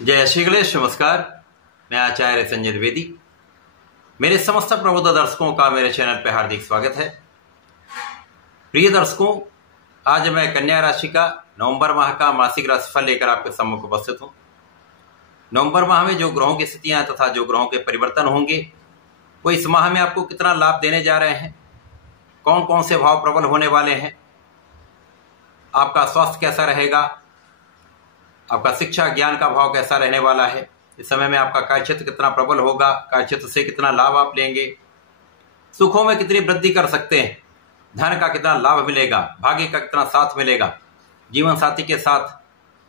जय श्री गणेश। नमस्कार, मैं आचार्य संजय द्विवेदी। मेरे समस्त प्रबुद्ध दर्शकों का मेरे चैनल पर हार्दिक स्वागत है। प्रिय दर्शकों, आज मैं कन्या राशि का नवंबर माह का मासिक राशिफल लेकर आपके सम्मुख उपस्थित हूँ। नवंबर माह में जो ग्रहों की स्थितियां तथा जो ग्रहों के परिवर्तन होंगे वो इस माह में आपको कितना लाभ देने जा रहे हैं, कौन कौन से भाव प्रबल होने वाले हैं, आपका स्वास्थ्य कैसा रहेगा, आपका शिक्षा ज्ञान का भाव कैसा रहने वाला है, इस समय में आपका कार्यक्षेत्र कितना प्रबल होगा, कार्यक्षेत्र से कितना लाभ आप लेंगे, सुखों में कितनी वृद्धि कर सकते हैं, धन का कितना लाभ मिलेगा, भाग्य का कितना साथ मिलेगा, जीवन साथी के साथ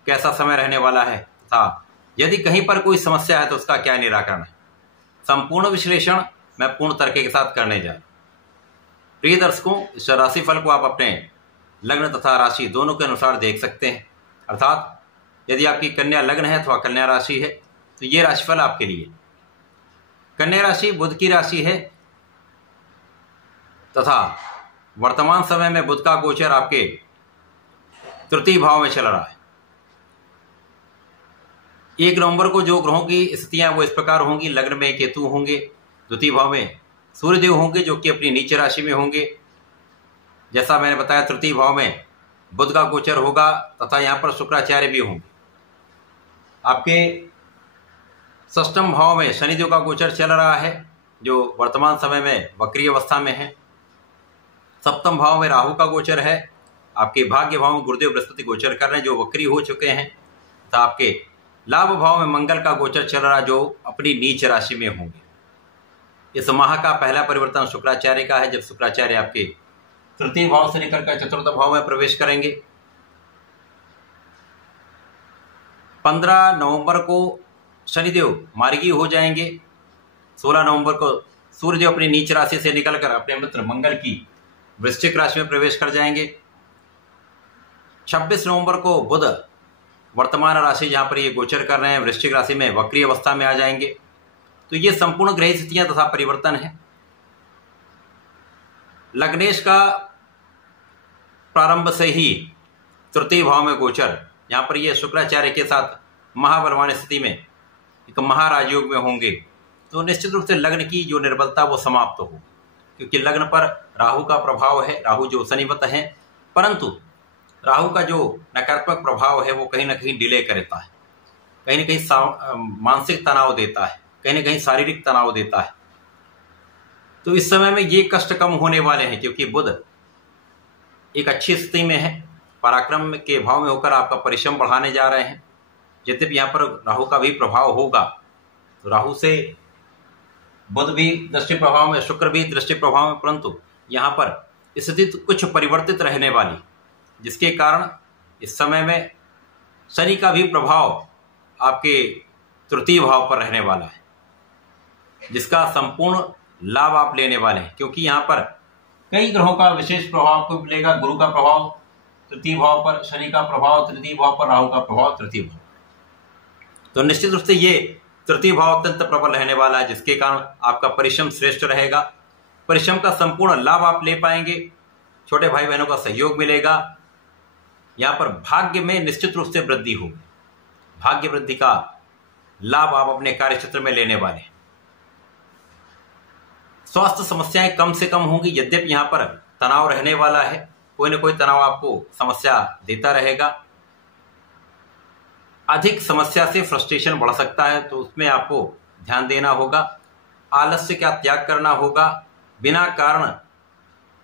कैसा समय रहने वाला है तथा यदि कहीं पर कोई समस्या है तो उसका क्या निराकरण है, संपूर्ण विश्लेषण मैं पूर्ण तरीके के साथ करने जा रहा हूं। प्रिय दर्शकों, इस राशिफल को आप अपने लग्न तथा राशि दोनों के अनुसार देख सकते हैं। अर्थात यदि आपकी कन्या लग्न है अथवा कन्या राशि है तो ये राशिफल आपके लिए। कन्या राशि बुध की राशि है तथा वर्तमान समय में बुध का गोचर आपके तृतीय भाव में चल रहा है। 1 नवंबर को जो ग्रहों की स्थितियां वो इस प्रकार होंगी। लग्न में केतु होंगे, द्वितीय भाव में सूर्यदेव होंगे जो कि अपनी नीच राशि में होंगे। जैसा मैंने बताया, तृतीय भाव में बुध का गोचर होगा तथा यहाँ पर शुक्राचार्य भी होंगे। आपके षष्ठम भाव में शनिदेव का गोचर चल रहा है जो वर्तमान समय में वक्री अवस्था में है। सप्तम भाव में राहु का गोचर है। आपके भाग्य भाव में गुरुदेव बृहस्पति गोचर कर रहे हैं जो वक्री हो चुके हैं तथा आपके लाभ भाव में मंगल का गोचर चल रहा है जो अपनी नीच राशि में होंगे। इस माह का पहला परिवर्तन शुक्राचार्य का है, जब शुक्राचार्य आपके तृतीय भाव से निकल कर चतुर्थ भाव में प्रवेश करेंगे। 15 नवंबर को शनिदेव मार्गी हो जाएंगे। 16 नवंबर को सूर्यदेव अपनी नीच राशि से निकलकर अपने मित्र मंगल की वृश्चिक राशि में प्रवेश कर जाएंगे। 26 नवंबर को बुध वर्तमान राशि जहां पर ये गोचर कर रहे हैं वृश्चिक राशि में वक्री अवस्था में आ जाएंगे। तो ये संपूर्ण ग्रह स्थितियां तथा परिवर्तन है। लग्नेश का प्रारंभ से ही तृतीय भाव में गोचर, यहाँ पर ये शुक्राचार्य के साथ महाबलवान स्थिति में एक महाराजयोग में होंगे तो निश्चित रूप से लग्न की जो निर्बलता वो समाप्त हो, क्योंकि लग्न पर राहु का प्रभाव है। राहु जो शनिवत है, परंतु राहु का जो नकारात्मक प्रभाव है वो कहीं ना कहीं डिले करता है, कहीं ना कहीं मानसिक तनाव देता है, कहीं ना कहीं शारीरिक तनाव देता है। तो इस समय में ये कष्ट कम होने वाले हैं क्योंकि बुध एक अच्छी स्थिति में है, पराक्रम के भाव में होकर आपका परिश्रम बढ़ाने जा रहे हैं। यद्यपि यहाँ पर राहु का भी प्रभाव होगा तो राहु से बुध भी दृष्टि प्रभाव में, शुक्र भी दृष्टि प्रभाव में, परंतु यहाँ पर स्थिति कुछ परिवर्तित रहने वाली, जिसके कारण इस समय में शनि का भी प्रभाव आपके तृतीय भाव पर रहने वाला है, जिसका संपूर्ण लाभ आप लेने वाले हैं। क्योंकि यहाँ पर कई ग्रहों का विशेष प्रभाव आपको मिलेगा। गुरु का प्रभाव तृतीय भाव पर, शनि का प्रभाव तृतीय भाव पर, राहु का प्रभाव तृतीय भाव। तो निश्चित रूप से ये तृतीय भाव अत्यंत प्रबल रहने वाला है, जिसके कारण आपका परिश्रम श्रेष्ठ रहेगा। परिश्रम का संपूर्ण लाभ आप ले पाएंगे। छोटे भाई बहनों का सहयोग मिलेगा। यहाँ पर भाग्य में निश्चित रूप से वृद्धि होगी। भाग्य वृद्धि का लाभ आप अपने कार्य क्षेत्र में लेने वाले हैं। स्वास्थ्य समस्याएं कम से कम होंगी, यद्यपि यहाँ पर तनाव रहने वाला है। कोई ना कोई तनाव आपको समस्या देता रहेगा। अधिक समस्या से फ्रस्ट्रेशन बढ़ सकता है, तो उसमें आपको ध्यान देना होगा। आलस्य का त्याग करना होगा। बिना कारण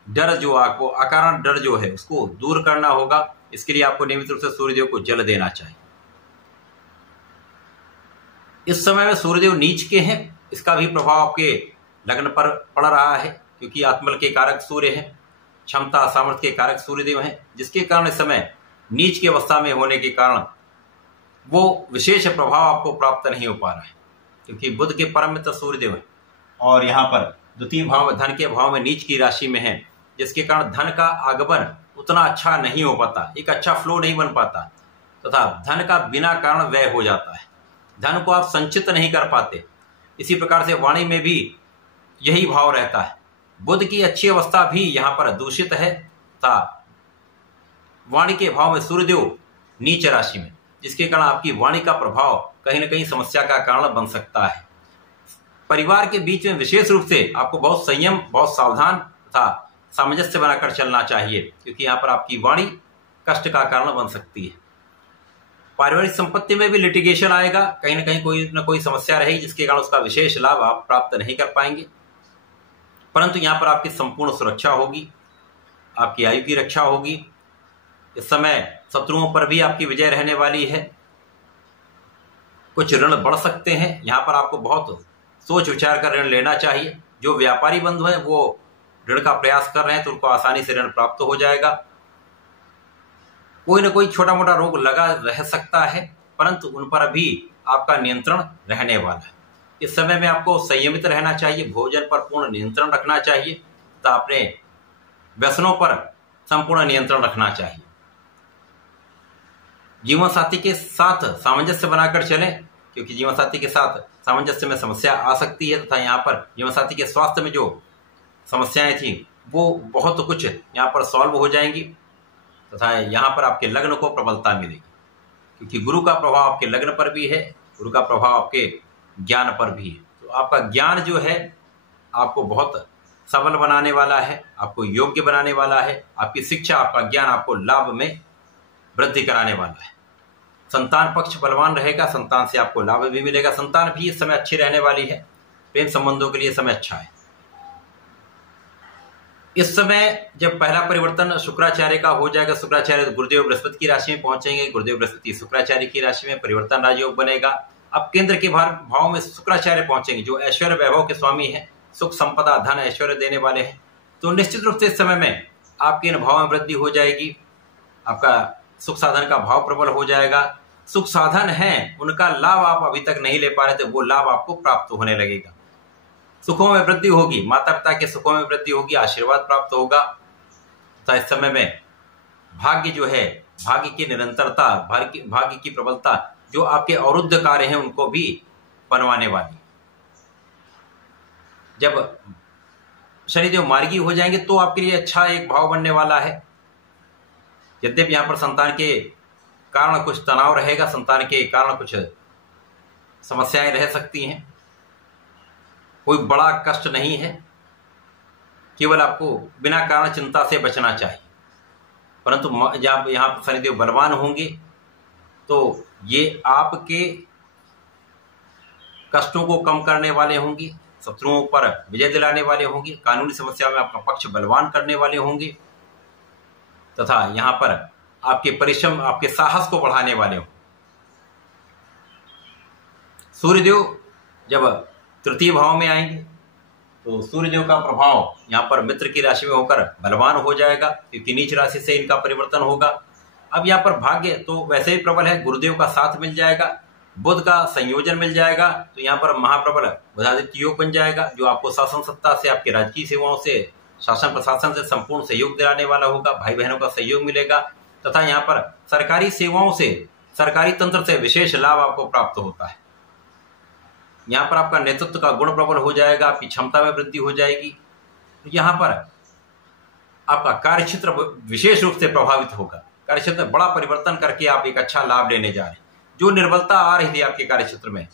डर, जो आपको अकारण डर जो है उसको दूर करना होगा। इसके लिए आपको नियमित रूप से सूर्यदेव को जल देना चाहिए। इस समय में सूर्यदेव नीच के हैं, इसका भी प्रभाव आपके लग्न पर पड़ रहा है, क्योंकि आत्मबल के कारक सूर्य हैं, क्षमता सामर्थ्य के कारक सूर्यदेव हैं, जिसके कारण इस समय नीच की अवस्था में होने के कारण वो विशेष प्रभाव आपको प्राप्त नहीं हो पा रहा है, क्योंकि बुध के परम मित्र सूर्यदेव है और यहाँ पर द्वितीय भाव धन के भाव में नीच की राशि में है, जिसके कारण धन का आगमन उतना अच्छा नहीं हो पाता, एक अच्छा फ्लो नहीं बन पाता तथा धन का बिना कारण व्यय हो जाता है। धन को आप संचित नहीं कर पाते। इसी प्रकार से वाणी में भी यही भाव रहता है। बुध की अच्छी अवस्था भी यहाँ पर दूषित है तथा वाणी के भाव में सूर्यदेव नीच राशि में, जिसके कारण आपकी वाणी का प्रभाव कहीं ना कहीं समस्या का कारण बन सकता है। परिवार के बीच में विशेष रूप से आपको बहुत संयम, बहुत सावधान तथा सामंजस्य बनाकर चलना चाहिए, क्योंकि यहाँ पर आपकी वाणी कष्ट का कारण बन सकती है। पारिवारिक संपत्ति में भी लिटिगेशन आएगा, कहीं ना कहीं कोई ना कोई समस्या रहेगी जिसके कारण उसका विशेष लाभ आप प्राप्त नहीं कर पाएंगे। परंतु यहाँ पर आपकी संपूर्ण सुरक्षा होगी, आपकी आयु की रक्षा होगी। इस समय शत्रुओं पर भी आपकी विजय रहने वाली है। कुछ ऋण बढ़ सकते हैं, यहाँ पर आपको बहुत सोच विचार कर ऋण लेना चाहिए। जो व्यापारी बंधु हैं वो ऋण का प्रयास कर रहे हैं तो उनको आसानी से ऋण प्राप्त हो जाएगा। कोई ना कोई छोटा मोटा रोग लगा रह सकता है, परंतु उन पर भी आपका नियंत्रण रहने वाला है। इस समय में आपको संयमित रहना चाहिए, भोजन पर पूर्ण नियंत्रण रखना चाहिए तथा अपने व्यसनों पर संपूर्ण नियंत्रण रखना चाहिए। जीवन साथी के साथ सामंजस्य बनाकर चलें, क्योंकि जीवन साथी के साथ सामंजस्य में समस्या आ सकती है तथा यहाँ पर जीवन साथी के स्वास्थ्य में जो समस्याएं थी वो बहुत कुछ यहाँ पर सॉल्व हो जाएंगी तथा यहाँ पर आपके लग्न को प्रबलता मिलेगी, क्योंकि गुरु का प्रभाव आपके लग्न पर भी है, गुरु का प्रभाव आपके ज्ञान पर भी है। तो आपका ज्ञान जो है आपको बहुत सबल बनाने वाला है, आपको योग्य बनाने वाला है। आपकी शिक्षा, आपका ज्ञान आपको लाभ में वृद्धि कराने वाला है। संतान पक्ष बलवान रहेगा, संतान से आपको लाभ भी मिलेगा। संतान भी इस समय अच्छी रहने वाली है, प्रेम संबंधों के लिए समय अच्छा है। इस समय जब पहला परिवर्तन शुक्राचार्य का हो जाएगा, शुक्राचार्य गुरुदेव बृहस्पति की राशि में पहुंचेंगे, गुरुदेव बृहस्पति शुक्राचार्य की राशि में परिवर्तन राजयोग बनेगा। अब केंद्र के भाव में शुक्राचार्य पहुंचेंगे जो ऐश्वर्य वैभव के स्वामी हैं, सुख संपदा धन ऐश्वर्य देने वाले हैं। तो निश्चित रूप से इस समय में आपके इन भाव में वृद्धि हो जाएगी, आपका सुख साधन का भाव प्रबल हो जाएगा। सुख साधन है उनका लाभ आप अभी तक नहीं ले पा रहे थे, वो लाभ आपको प्राप्त होने लगेगा। सुखों में वृद्धि होगी, माता पिता के सुखों में वृद्धि होगी, आशीर्वाद प्राप्त होगा। तो इस समय में भाग्य जो है, भाग्य की निरंतरता, भाग्य की प्रबलता जो आपके अवरुद्ध कार्य हैं उनको भी बनवाने वाली। जब शनिदेव मार्गी हो जाएंगे तो आपके लिए अच्छा एक भाव बनने वाला है। यद्यपि यहाँ पर संतान के कारण कुछ तनाव रहेगा, संतान के कारण कुछ समस्याएं रह सकती हैं, कोई बड़ा कष्ट नहीं है, केवल आपको बिना कारण चिंता से बचना चाहिए। परंतु जब यहाँ पर शनिदेव बलवान होंगे तो ये आपके कष्टों को कम करने वाले होंगे, शत्रुओं पर विजय दिलाने वाले होंगे, कानूनी समस्या में आपका पक्ष बलवान करने वाले होंगे तथा यहाँ पर आपके परिश्रम, आपके साहस को बढ़ाने वाले होंगे। सूर्यदेव जब तृतीय भाव में आएंगे तो सूर्यदेव का प्रभाव यहाँ पर मित्र की राशि में होकर बलवान हो जाएगा, क्योंकि नीच राशि से इनका परिवर्तन होगा। अब यहाँ पर भाग्य तो वैसे ही प्रबल है, गुरुदेव का साथ मिल जाएगा, बुध का संयोजन मिल जाएगा, तो यहाँ पर महाप्रबल बुधादित्य योग बन जाएगा जो आपको शासन सत्ता से, आपके राजकीय सेवाओं से, शासन प्रशासन से संपूर्ण सहयोग दिलाने वाला होगा। भाई बहनों का सहयोग मिलेगा तथा यहाँ पर सरकारी सेवाओं से, सरकारी तंत्र से विशेष लाभ आपको प्राप्त होता है। यहाँ पर आपका नेतृत्व का गुण प्रबल हो जाएगा, आपकी क्षमता में वृद्धि हो जाएगी। तो यहाँ पर आपका कार्यक्षेत्र विशेष रूप से प्रभावित होगा, कार्यक्षेत्र में बड़ा परिवर्तन करके आप एक अच्छा लाभ लेने जा रहे हैं। जो निर्बलता आ रही थी आपके कार्यक्षेत्र में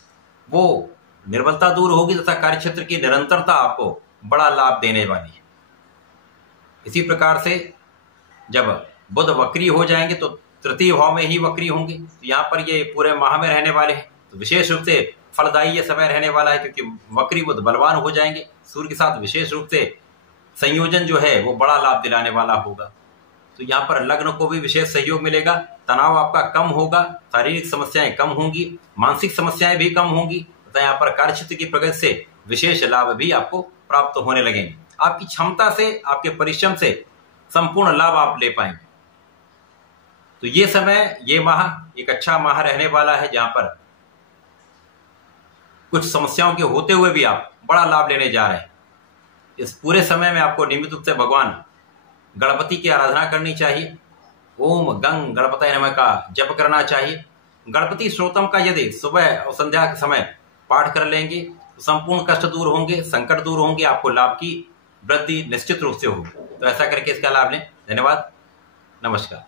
वो निर्बलता दूर होगी तथा कार्यक्षेत्र की निरंतरता आपको बड़ा लाभ देने वाली है। इसी प्रकार से जब बुध वक्री हो जाएंगे तो तृतीय भाव में ही वक्री होंगे, तो यहाँ पर ये पूरे माह में रहने वाले हैं, तो विशेष रूप से फलदायी ये समय रहने वाला है, क्योंकि वक्री बुध बलवान हो जाएंगे। सूर्य के साथ विशेष रूप से संयोजन जो है वो बड़ा लाभ दिलाने वाला होगा। तो यहाँ पर लग्न को भी विशेष सहयोग मिलेगा, तनाव आपका कम होगा, शारीरिक समस्याएं कम होंगी, मानसिक समस्याएं भी कम होंगी तथा यहाँ पर कार्यक्षेत्र की प्रगति से विशेष लाभ भी आपको प्राप्त होने लगेंगे। आपकी क्षमता से, आपके परिश्रम से संपूर्ण लाभ आप ले पाएंगे। तो ये समय, ये माह एक अच्छा माह रहने वाला है, जहां पर कुछ समस्याओं के होते हुए भी आप बड़ा लाभ लेने जा रहे हैं। इस पूरे समय में आपको नियमित रूप से भगवान गणपति की आराधना करनी चाहिए। ओम गंग गणपतये नमः का जप करना चाहिए। गणपति स्तोत्रम का यदि सुबह और संध्या के समय पाठ कर लेंगे तो संपूर्ण कष्ट दूर होंगे, संकट दूर होंगे, आपको लाभ की वृद्धि निश्चित रूप से होगी। तो ऐसा करके इसका लाभ लें। धन्यवाद, नमस्कार।